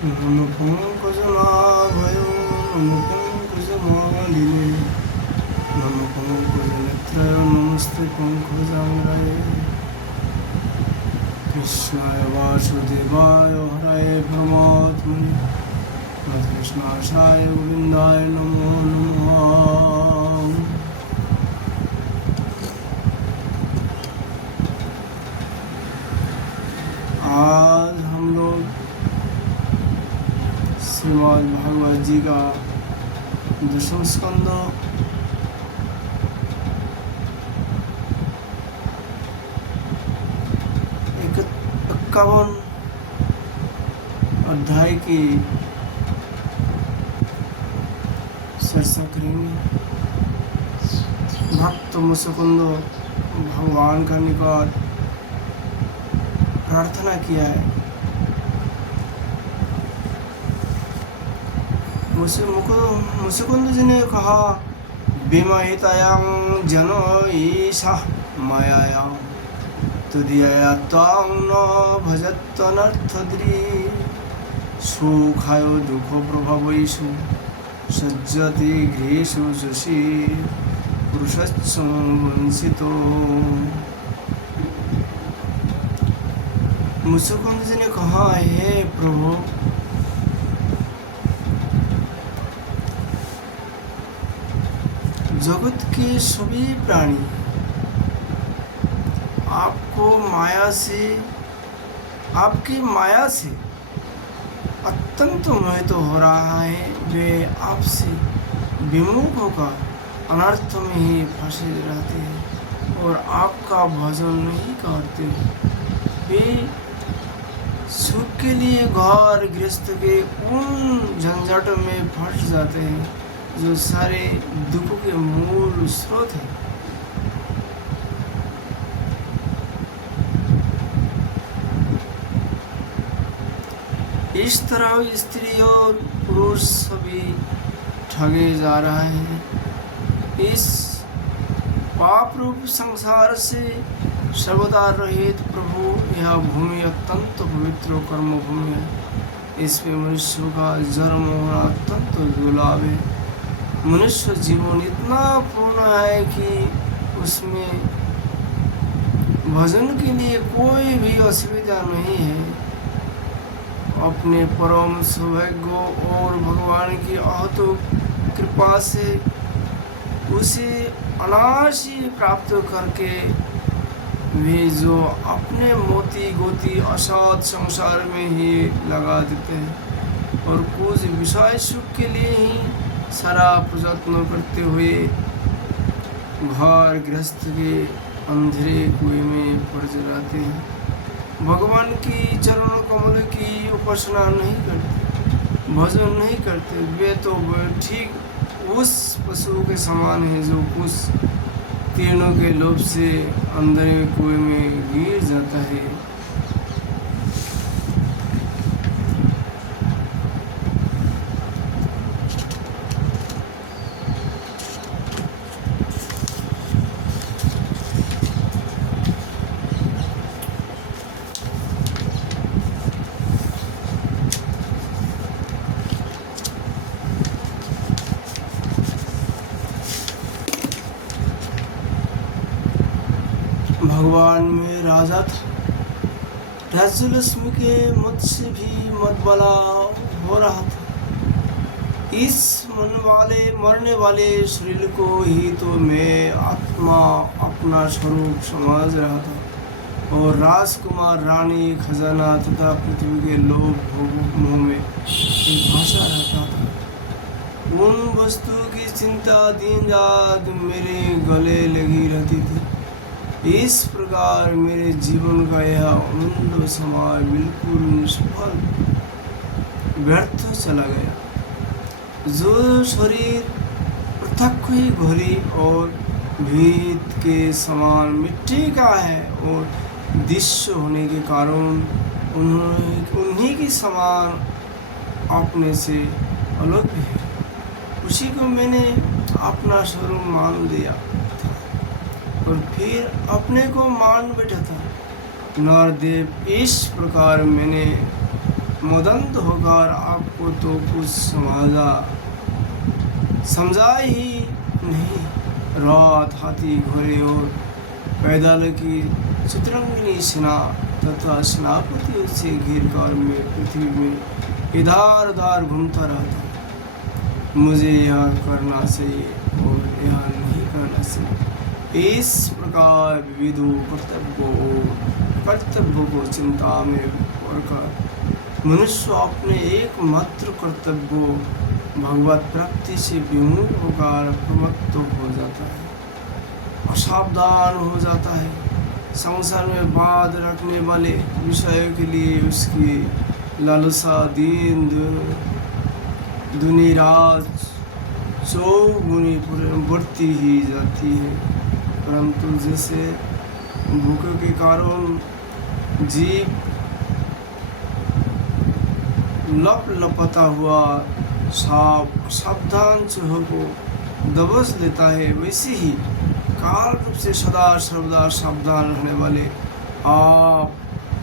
नमो पङ्कजनाभयो नमो पङ्कजमालिने नमो पङ्कजनेत्राय नमस्ते पङ्कजाङ्ग्रये कृष्णाय वासुदेवाय हराय परमात्मने कृष्णाशाय गोविन्दाय नमो नमः। आज हम लोग श्रीमद् भागवत जी का दशम स्कंद इक्यावन अध्याय की चर्चा करेंगे। भक्त मुसकुंद भगवान का निकट प्रार्थना किया है। मुसकुंद जी ने कहा, विमहितायां जनो ईशा मायायां तुदिया त्वां न भजत्वनर्थद्री सुखाय दुःख प्रभावैषु सज्जति गृहेषु शशि पुरुषस्संवंसितो। मुसकुंद जी ने कहा, हे प्रभु, जगत के सभी प्राणी आपकी माया से अत्यंत मोहित हो रहा है। वे आपसे विमुख होकर अनर्थ में ही फंसे रहते हैं और आपका भजन नहीं करते। वे सुख के लिए घर गृहस्थ के उन झंझट में फंस जाते हैं जो सारे दुखों के मूल स्रोत है। इस तरह स्त्री और पुरुष सभी ठगे जा रहे हैं। इस पाप रूप संसार से सर्वदा रहित प्रभु, यह भूमि अत्यंत पवित्र कर्म भूमि है। इसमें मनुष्य का जन्म होना अत्यंत दुर्लभ है। मनुष्य जीवन इतना पूर्ण है कि उसमें भजन के लिए कोई भी असुविधा नहीं है। अपने परम सौभाग्य और भगवान की अहतुक कृपा से उसे अनायास प्राप्त करके वे जो अपने मोती गोती असाध संसार में ही लगा देते हैं और कुछ विषय सुख के लिए ही सारा प्रयत्न करते हुए घर गृहस्थ के अंधेरे कुएं में पड़ जाते हैं। भगवान की चरण कमल की उपासना नहीं करते, भजन नहीं करते। वे तो ठीक उस पशु के समान है जो कुछ तीर्णों के लोभ से अंधेरे कुएं में गिर जाता है। भगवान में राजा था, राज्यलक्ष्मी के मत से भी मतवाला हो रहा था। इस मरने वाले शरीर को ही तो मैं आत्मा अपना स्वरूप समझ रहा था और राजकुमार रानी खजाना तथा पृथ्वी के लोभ मोह में फंसा रहता था। उन वस्तु की चिंता दिन रात मेरे गले लगी रहती थी। इस प्रकार मेरे जीवन का यह अमूल्य समय बिल्कुल निष्फल व्यर्थ चला गया। जो शरीर पृथक हुई घोरी और भीत के समान मिट्टी का है और दृश्य होने के कारण उन्हीं के समान अपने से अलग भी है, उसी को मैंने अपना स्वरूप मान लिया और फिर अपने को मान बैठा था। नरदेव, इस प्रकार मैंने मदंत होकर आपको तो कुछ समझा ही नहीं। रात हाथी घोड़े और पैदल की चित्रंगिनी सेना तथा सेनापति से घेर कर मैं पृथ्वी में इधर उधर घूमता रहता। मुझे यह करना चाहिए और यह नहीं करना चाहिए, इस प्रकार विविधों कर्तव्यों को चिंता में पड़कर मनुष्य अपने एकमात्र कर्तव्य भगवत प्राप्ति से विमुख होकर प्रमत्त हो जाता है, असावधान हो जाता है। संसार में बाध रखने वाले विषयों के लिए उसकी लालसा दिन दुनी रात चौगुनी बढ़ती ही जाती है। परंतु जैसे भूख के कारण जीव लपलपाता हुआ सांप सावधान चूहों को दबोच लेता है, वैसे ही काल रूप से सदा सर्वदा सावधान रहने वाले आप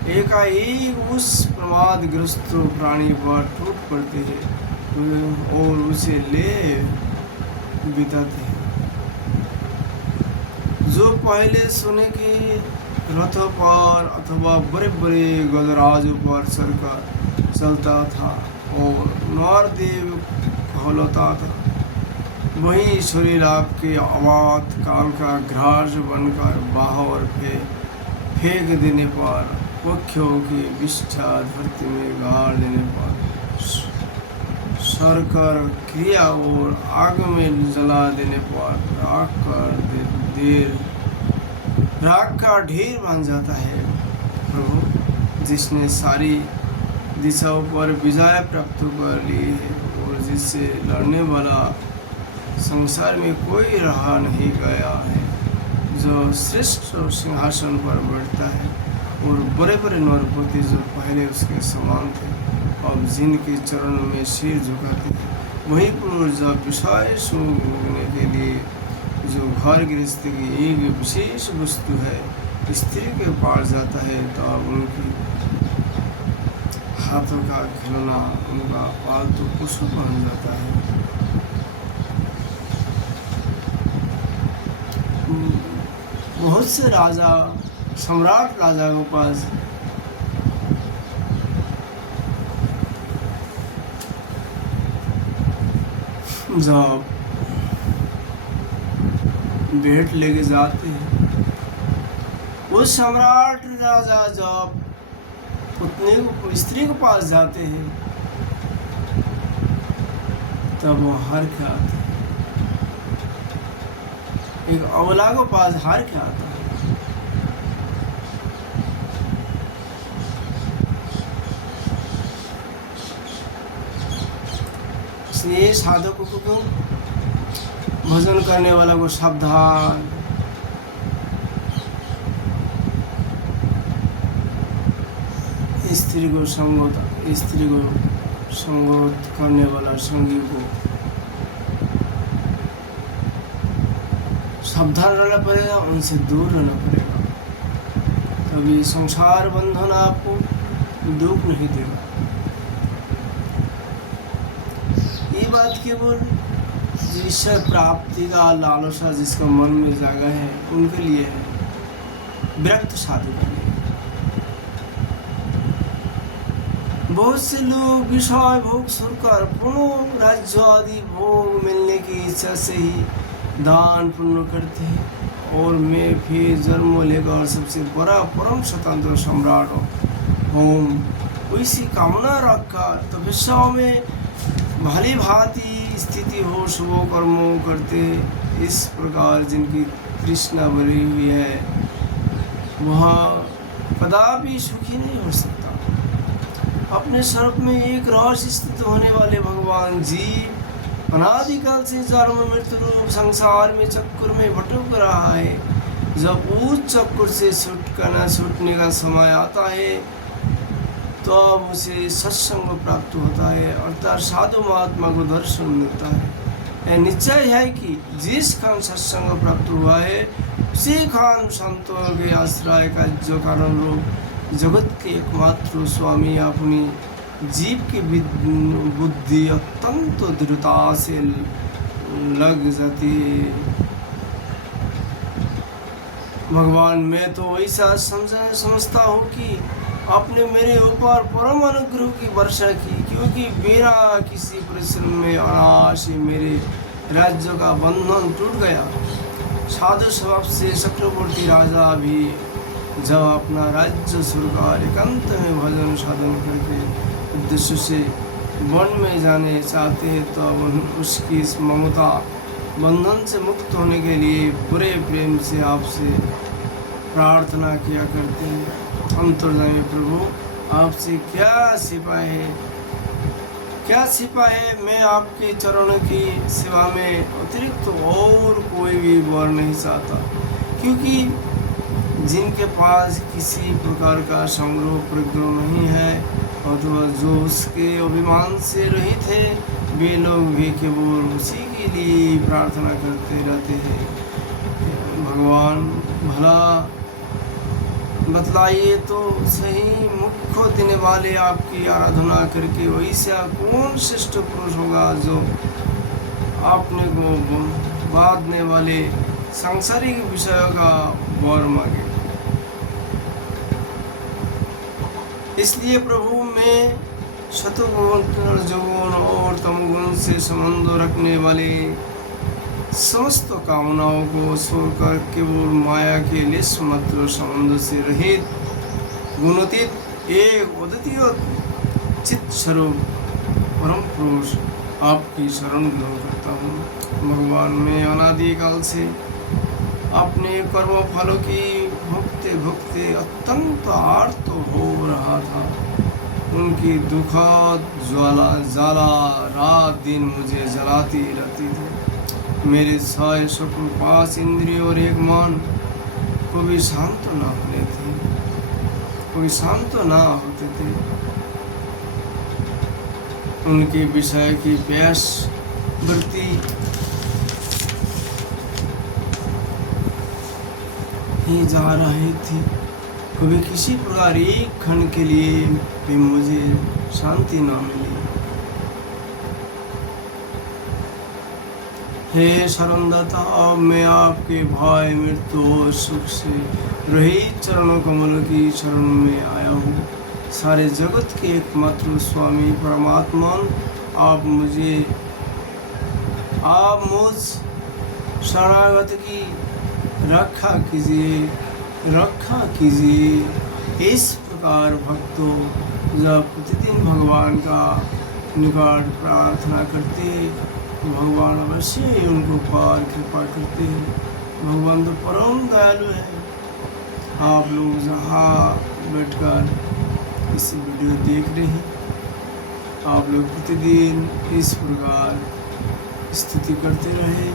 एकाएक उस प्रमादग्रस्त प्राणी पर टूट पड़ते हैं और उसे ले बिताते हैं। जो पहले सोने के रथों पर अथवा बड़े बड़े गजराजों पर चढ़कर चलता था और नरदेव कहलाता था, वही शरीर आपके अवात काल का ग्रास बनकर बाहर फेंक देने पर, पक्षियों की विष्ठा धरती में गाड़ देने पर, सरकर क्रिया और आग में जला देने पर राख का ढेर बन जाता है। प्रभु, जिसने सारी दिशाओं पर विजय प्राप्त कर ली है और जिससे लड़ने वाला संसार में कोई रहा नहीं गया है, जो श्रेष्ठ सिंहासन पर बैठता है और बड़े बड़े नरपति जो पहले उसके समान थे अब जिनके चरणों में सिर झुकाते हैं, वही पुरुष जब विषय सुनने के लिए जो घर गृहस्थी की एक विशेष वस्तु है स्त्री के पास जाता है, तो अब उनकी हाथों का खिलौना उनका पालतू पशु बन जाता है। बहुत से राजा सम्राट राजा के पास जब भेंट लेके जाते हैं, उस सम्राट राजा जब पत्नी को स्त्री के पास जाते हैं तब वो हार के आते हैं। एक अबला के पास हार के आता है। इसलिए साधकों को भजन करने वाला को सावधान, स्त्री को संगोत करने वाला संगी को सावधान रहना पड़ेगा, उनसे दूर रहना पड़ेगा, तभी संसार बंधन आपको दुख नहीं देगा। ये बात केवल ईश्वर प्राप्ति का लालसा जिसका मन में जागा है उनके लिए है, विरक्त साधु के लिए। बहुत से लोग विषय भोग सुनकर पुनः राज्य आदि भोग मिलने की इच्छा से ही दान पुण्य करते हैं और मैं फिर जन्म लेकर सबसे बड़ा परम स्वतंत्र सम्राट हूँ, वैसी कामना रखकर तपस्या में भली भांति स्थिति हो शुभ कर्मों करते, इस प्रकार जिनकी तृष्णा भरी हुई है वह कदापि सुखी नहीं हो सकता। अपने स्वरूप में एक रस स्थित होने वाले भगवान जीव अनादिकाल से जन्म मृत्यु रूप संसार में चक्कर में भटक रहा है। जब उस चक्कर से छूटने का समय आता है तो अब उसे सत्संग प्राप्त होता है, अर्थात साधु महात्मा को दर्शन मिलता है। यह निश्चय है कि जिस खान सत्संग प्राप्त हुआ है उसी खान संतों के आश्रय का जो कारण रूप जगत के एकमात्र स्वामी अपनी जीव की बुद्धि अत्यंत दृढ़ता से लग जाती है। भगवान, मैं तो ऐसा समझता हूँ कि आपने मेरे ऊपर परम अनुग्रह की वर्षा की, क्योंकि बिना किसी परिश्रम में अनायास मेरे राज्य का बंधन टूट गया। साधु स्वभाव से चक्रवर्ती राजा भी जब अपना राज्य स्वीकार एकांत में भजन साधन करके उद्देश्य से वन में जाने चाहते हैं, तो उसकी इस ममता बंधन से मुक्त होने के लिए पूरे प्रेम से आपसे प्रार्थना किया करते हैं। अंतर्यामी प्रभु, आपसे क्या छिपा है। मैं आपके चरणों की सेवा में अतिरिक्त और कोई भी वर नहीं चाहता, क्योंकि जिनके पास किसी प्रकार का संग्रह प्रग्रह नहीं है अथवा जो उसके अभिमान से रहित है, वे लोग भी केवल उसी के लिए प्रार्थना करते रहते हैं। भगवान, भला बतलाइए तो सही, मुख देने वाले आपकी आराधना करके वैसा कौन श्रेष्ठ पुरुष होगा जो आपने को बांधने वाले सांसारिक विषयों का वर मांगे। इसलिए प्रभु, मैं सतोगुण, रजोगुण और तमोगुण से संबंध रखने वाले समस्त कामनाओं को छोड़कर केवल माया के निष्मात्र संबंध से रहित गुणातीत एक अद्वितीय चित्त स्वरूप परम पुरुष आपकी शरण ग्रहण करता हूँ। भगवान, मैं अनादिकाल से अपने कर्म फलों की भुगते अत्यंत आर्त हो रहा था। उनकी दुखद ज्वाला रात दिन मुझे जलाती रहती थी। मेरे 6 शुक्र 5 इंद्रिय और एक मन कभी शांत ना होते थे। उनके विषय की प्यास बढ़ती ही जा रही थी। कभी किसी प्रकार एक क्षण के लिए भी मुझे शांति न मिली। हे शरणदाता, अब मैं आपके भय, मृत्यु और सुख से रहित चरणों कमलों की शरण में आया हूँ। सारे जगत के एकमात्र स्वामी परमात्मा, आप मुझ शरणागत की रक्षा कीजिए। इस प्रकार भक्तों जब प्रतिदिन भगवान का निकट प्रार्थना करते, भगवान अवश्य ही उनको पार कृपा करते हैं। भगवान तो परम दयालु है। आप लोग जहाँ बैठकर इस वीडियो देख रहे हैं, आप लोग प्रतिदिन इस प्रकार स्तुति करते रहे,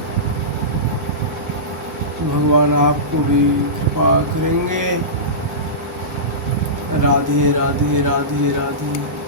भगवान आपको भी कृपा करेंगे। राधे राधे राधे राधे।